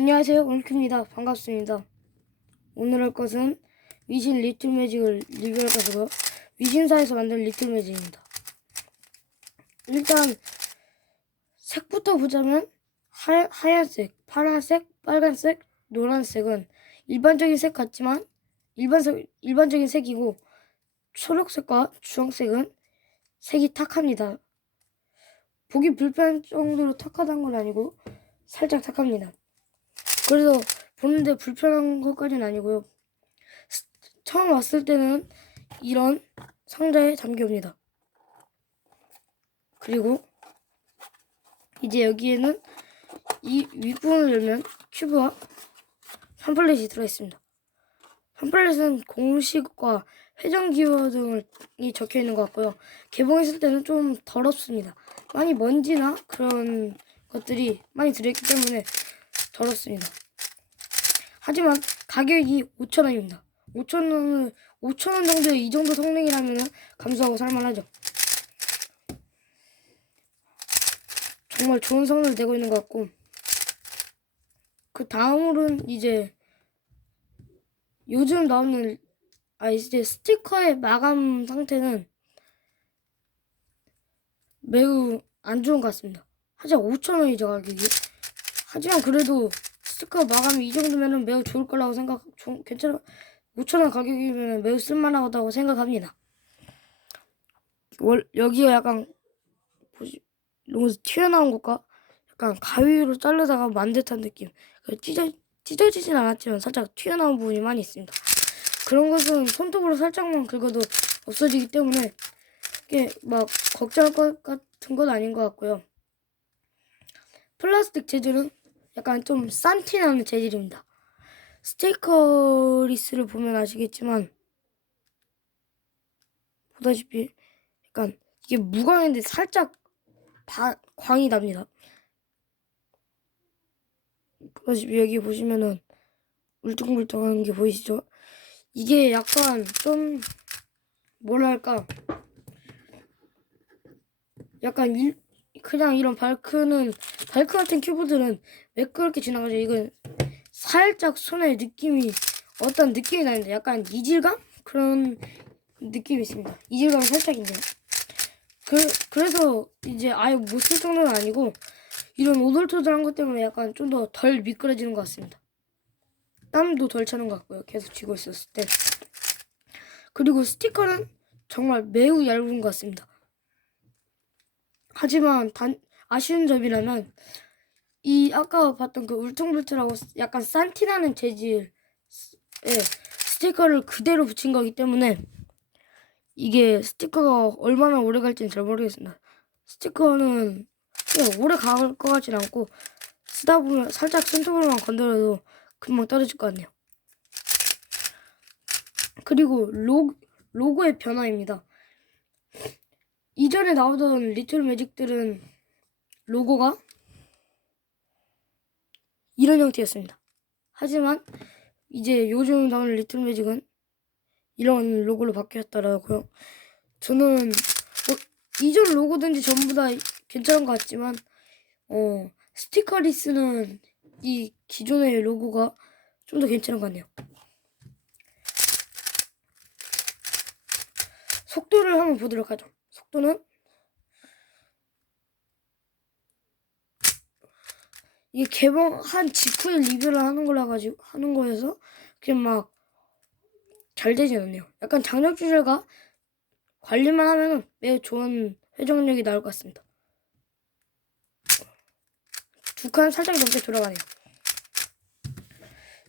안녕하세요. 올큐입니다. 반갑습니다. 오늘 할 것은 위신 리틀 매직을 리뷰할 것이고요. 위신사에서 만든 리틀 매직입니다. 일단 색부터 보자면 하, 하얀색, 파란색, 빨간색, 노란색은 일반적인 색 같지만 일반색, 일반적인 색이고 초록색과 주황색은 색이 탁합니다. 보기 불편할 정도로 탁하다는 건 아니고 살짝 탁합니다. 그래서 보는데 불편한 것까지는 아니고요. 스- 처음 왔을 때는 이런 상자에 담겨옵니다. 그리고 이제 여기에는 이 윗부분을 열면 큐브와 팜플렛이 들어있습니다. 팜플렛은 공식과 회전 기호 등이 적혀 있는 것 같고요. 개봉했을 때는 좀 더럽습니다. 많이 먼지나 그런 것들이 많이 들어있기 때문에 더럽습니다. 하지만 가격이 5,000원입니다. 5,000원을 5,000원 정도의 이 정도 성능이라면 감수하고 살만하죠. 정말 좋은 성능을 내고 있는 것 같고 그 다음으로는 이제 요즘 나오는 아 이제 스티커의 마감 상태는 매우 안 좋은 것 같습니다. 하지만 5,000원이죠 가격이. 하지만 그래도 스티커 마감이 이 정도면은 매우 좋을 거라고 생각, 좀 괜찮아. 5,000원 가격이면 매우 쓸만하다고 생각합니다. 월, 여기가 약간, 보시, 너무 튀어나온 것과 약간 가위로 자르다가 만 듯한 느낌. 그 찢어, 찢어지진 않았지만 살짝 튀어나온 부분이 많이 있습니다. 그런 것은 손톱으로 살짝만 긁어도 없어지기 때문에 이게 막 걱정할 것 같은 건 아닌 것 같고요. 플라스틱 재질은 약간 좀 산티나는 재질입니다. 스테이커 리스를 보면 아시겠지만 보다시피 약간 이게 무광인데 살짝 바, 광이 납니다. 보다시피 여기 보시면은 울퉁불퉁한 게 보이시죠? 이게 약간 좀 뭐랄까 약간 일, 그냥 이런 발크는 발크 같은 큐브들은 매끄럽게 지나가죠. 이건 살짝 손에 느낌이 어떤 느낌이 나는데 약간 이질감 그런 느낌이 있습니다. 이질감이 살짝인데요. 그 그래서 이제 아예 못 쓸 정도는 아니고 이런 오돌토돌한 것 때문에 약간 좀 더 덜 미끄러지는 것 같습니다. 땀도 덜 차는 것 같고요. 계속 쥐고 있었을 때. 그리고 스티커는 정말 매우 얇은 것 같습니다. 하지만 단 아쉬운 점이라면 이 아까 봤던 그 울퉁불퉁하고 약간 산티나는 재질의 스티커를 그대로 붙인 거기 때문에 이게 스티커가 얼마나 오래 갈지는 잘 모르겠습니다. 스티커는 오래 갈 것 같진 않고 쓰다 보면 살짝 손톱으로만 건드려도 금방 떨어질 것 같네요. 그리고 로, 로고의 변화입니다. 이전에 나오던 리틀 매직들은 로고가 이런 형태였습니다. 하지만 이제 요즘 나오는 리틀 매직은 이런 로고로 바뀌었더라고요. 저는 뭐 이전 로고든지 전부 다 괜찮은 것 같지만 어 스티커리스는 이 기존의 로고가 좀 더 괜찮은 것 같네요. 속도를 한번 보도록 하죠. 속도는 이게 개봉한 직후에 리뷰를 하는 거라 가지고 하는 거여서 그냥 막 잘 되진 않네요. 약간 장력 조절과 관리만 하면 매우 좋은 회전력이 나올 것 같습니다. 두 칸 살짝 넘게 돌아가네요.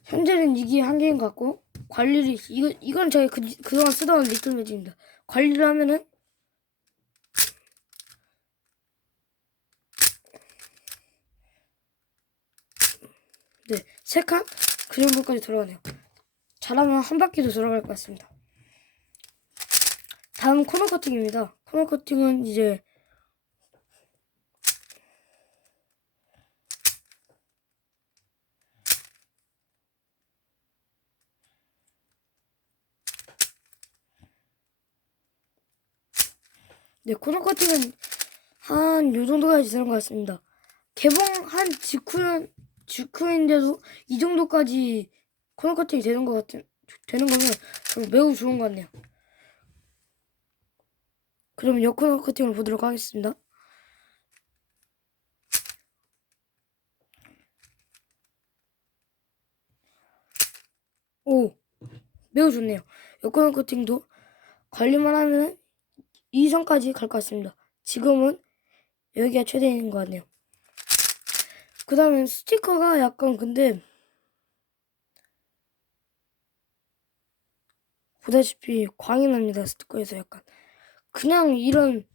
현재는 이게 한계인 것 같고 관리를 이거 이건 제가 그 그동안 쓰던 리틀 매직입니다. 관리를 하면은 네, 세 칸? 그 정도까지 돌아가네요. 잘하면 한 바퀴도 돌아갈 것 같습니다. 다음 코너 커팅입니다. 코너 커팅은 이제 네, 코너 커팅은 한 요 정도까지 되는 것 같습니다. 개봉한 직후는 주크인데도 이 정도까지 코너 커팅이 되는 것 같은 되는 좀 매우 좋은 것 같네요. 그럼 역코너 커팅을 보도록 하겠습니다. 오, 매우 좋네요. 역코너 커팅도 관리만 하면 이 선까지 갈 것 같습니다. 지금은 여기가 최대인 것 같네요. 그 다음에 스티커가 약간 근데 보다시피 광이 납니다. 스티커에서 약간 그냥 이런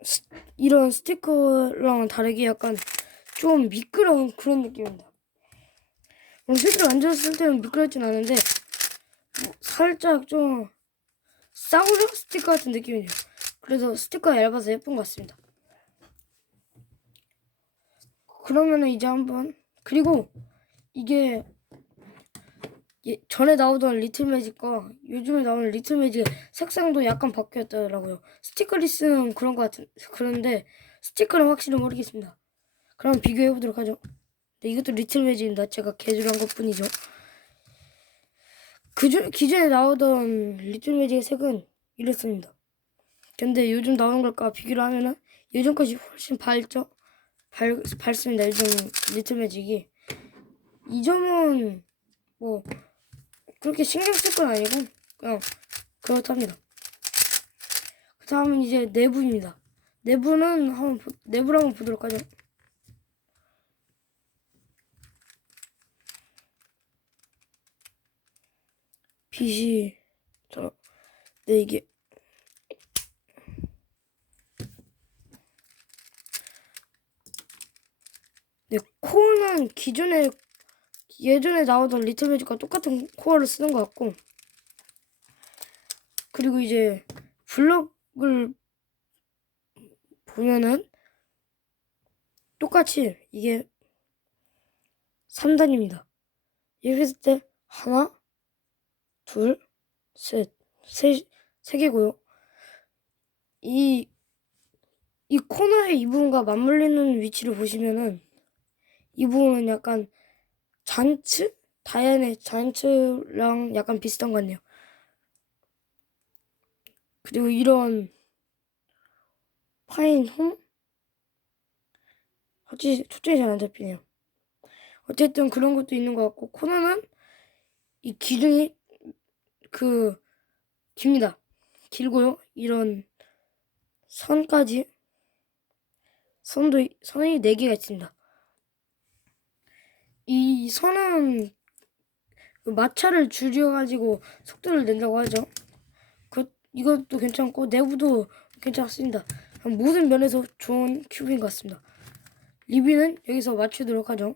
스, 이런 스티커랑은 다르게 약간 좀 미끄러운 그런 느낌입니다. 물론 실제로 앉았을 때는 미끄럽진 않은데 뭐 살짝 좀 싸구려 스티커 같은 느낌이에요. 그래서 스티커가 얇아서 예쁜 것 같습니다. 그러면은 이제 한번 그리고 이게 예, 전에 나오던 리틀 매직과 요즘에 나오는 리틀 매직의 색상도 약간 바뀌었더라고요. 스티커 리스는 그런 것 같은 그런데 스티커는 확실히 모르겠습니다. 그럼 비교해 보도록 하죠. 네, 이것도 리틀 매직입니다. 제가 개조한 것 뿐이죠. 그중 기존에 나오던 리틀 매직의 색은 이랬습니다. 근데 요즘 나오는 걸까 비교를 하면은 예전 것이 훨씬 밝죠. 밝, 밝습니다. 요즘 리틀 매직이 이 점은 뭐 그렇게 신경 쓸 건 아니고 그냥 그렇답니다. 그 다음은 이제 내부입니다. 내부는 한번 보- 내부를 한번 보도록 하죠. 빛이 저 네, 이게 네, 코어는 기존에 예전에 나오던 리틀 매직과 똑같은 코어를 쓰는 것 같고 그리고 이제 블럭을 보면은 똑같이 이게 3단입니다. 이렇게 했을 때 하나, 둘, 셋, 세, 세 개고요. 이, 이 코너의 이 부분과 맞물리는 위치를 보시면은 이 부분은 약간 잔츠? 다이안의 잔츠랑 약간 비슷한 것 같네요. 그리고 이런 파인 홈? 어찌 초점이 잘 안 잡히네요. 어쨌든 그런 것도 있는 것 같고 코너는 이 기둥이 그 깁니다. 길고요. 이런 선까지 선도 선이 4개가 있습니다. 이 선은 그 마찰을 줄여가지고 속도를 낸다고 하죠. 그 이것도 괜찮고 내부도 괜찮습니다. 모든 면에서 좋은 큐브인 것 같습니다. 리뷰는 여기서 마치도록 하죠.